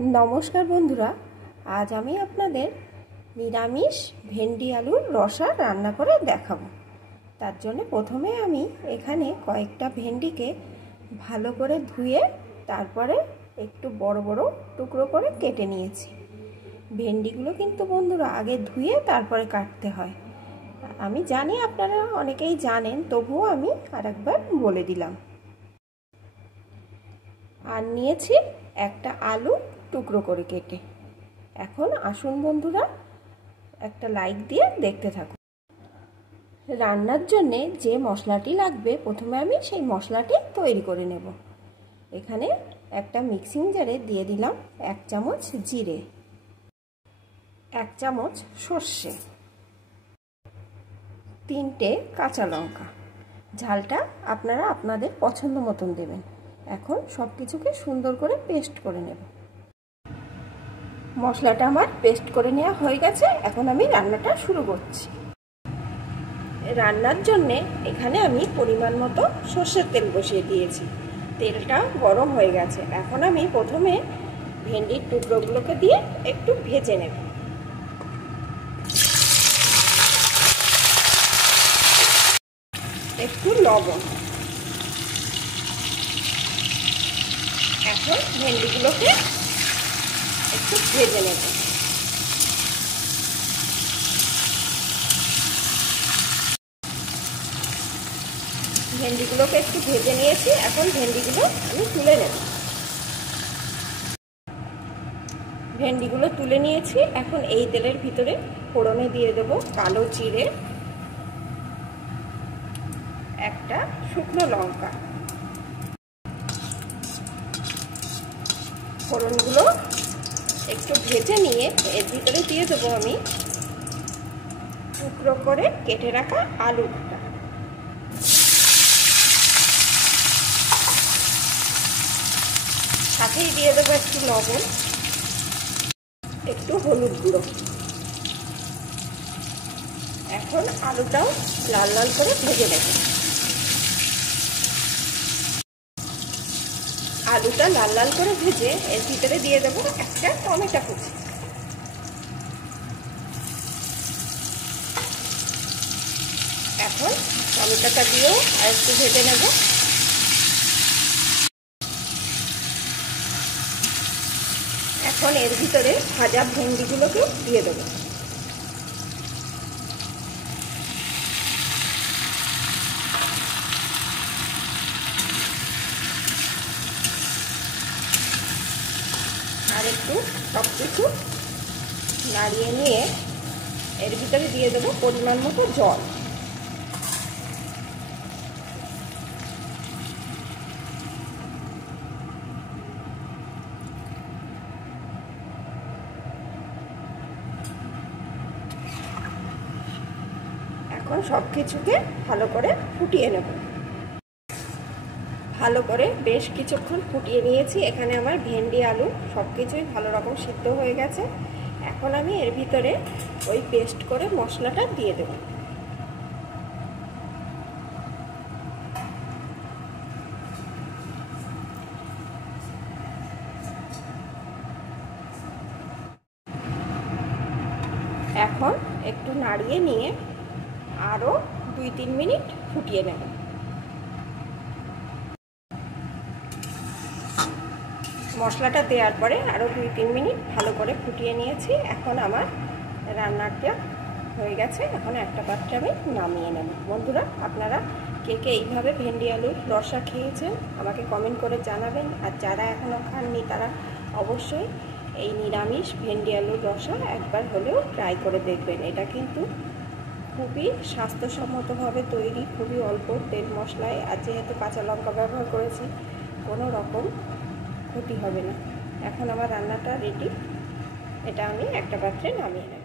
नमस्कार बंधुरा आज आमी आपनादेर निरामिष भेंडी आलुर रसा रान्ना करे देखाबो। तार जन्य प्रथमे आमी एखाने कयेकटा भेंडीके भालो करे धुए तारपरे एकटु बड़ बड़ टुकरो करे केटे नियेछि। भेंडीगुलो किन्तु बंधुरा आगे धुए तारपरे काटते हय। आमी जानी आपनारा अनेकेई जानेन, तबुओ आमी आरेकबार बोले दिलाम। आर नियेछि एकटा आलू टुकरो करे केटे। एखन आसुन बंधुरा एकटा लाइक दिए देखते थाकुन। रान्नार जन्य जे मशलाटी लागबे प्रथमे आमी सेई मशलाटी तैरी करे नेब। एखाने एकटा मिक्सिंग जारे दिए दिलाम 1 चामच जिरे, 1 चामच सर्षे, 3টে काँचा लंका। झालटा आपनारा आपनादेर पछंद मतन देबेन। एखन सबकिछुके सुंदर करे पेस्ट करे नेब। मशलाटा आमार पेस्ट करे नेওয়া হয়ে গেছে। এখন আমি রান্নাটা শুরু করছি। রান্নার জন্য এখানে আমি পরিমাণ মতো সরষের তেল বসিয়ে দিয়েছি। তেলটা গরম হয়ে গেছে। এখন আমি প্রথমে ভেন্ডির টুকরোগুলোকে দিয়ে একটু ভেজে নেব। একটু লবণ। এখন ভেন্ডিগুলোকে একটু ভেজে নেব। ভেন্ডিগুলোকে একটু ভেজে নিয়েছি। এখন ভেন্ডিগুলো আমি তুলে নেব। ভেন্ডিগুলো তুলে নিয়েছি। এখন এই তেলের ভিতরে ফোড়নে দিয়ে দেব কালো জিরে, একটা শুকনো লঙ্কা। ফোড়নগুলো একটু ভেজে নিয়ে এর ভিতরে দিয়ে দেবো আমি টুকরো করে কেটে রাখা আলুটা। সাথেই দিয়ে দেবো একটু লবণ, একটু হলুদ গুঁড়ো। এখন আলুটাও লাল লাল করে ভেজে নেব। আলুটা লাল লাল করে ভেজে এর ভিতরে দিয়ে দেবো একটা টমেটো কুচি। এখন টমেটোটা দিয়েও আর একটু ভেজে নেব। এখন এর ভিতরে ভাজা ভেন্ডিগুলোকে দিয়ে দেবো। আর একটু সব কিছু নাড়িয়ে নিয়ে এর ভিতরে দিয়ে দেবো পরিমাণ মতো জল। এখন সব কিছুকে ভালো করে ফুটিয়ে নেব। ভালো করে বেশ কিছুক্ষণ ফুটিয়ে নিয়েছি। এখানে আমার ভেন্ডি আলু সব কিছুই ভালো রকম সিদ্ধ হয়ে গেছে। এখন আমি এর ভিতরে ওই পেস্ট করে মশলাটা দিয়ে দেব। এখন একটু নাড়িয়ে নিয়ে আরও 2-3 মিনিট ফুটিয়ে নেব। মশলাটা দেওয়ার পরে আরও 2-3 মিনিট ভালো করে ফুটিয়ে নিয়েছি। এখন আমার রান্নাটা হয়ে গেছে। এখন একটা পাত্রে আমি নামিয়ে নেব। বন্ধুরা, আপনারা কে কে এইভাবে ভেন্ডি আলুর রসা খেয়েছেন আমাকে কমেন্ট করে জানাবেন। আর যারা এখনও খাননি তারা অবশ্যই এই নিরামিষ ভেন্ডি আলুর রসা একবার হলেও ট্রাই করে দেখবেন। এটা কিন্তু খুবই স্বাস্থ্যসম্মতভাবে তৈরি, খুবই অল্প তেল মশলায়। আর যেহেতু কাঁচা লঙ্কা ব্যবহার করেছি কোনো রকম ক্ষতি হবে না। এখন আমার রান্নাটা রেডি। এটা আমি একটা পাত্রে নামিয়ে নেব।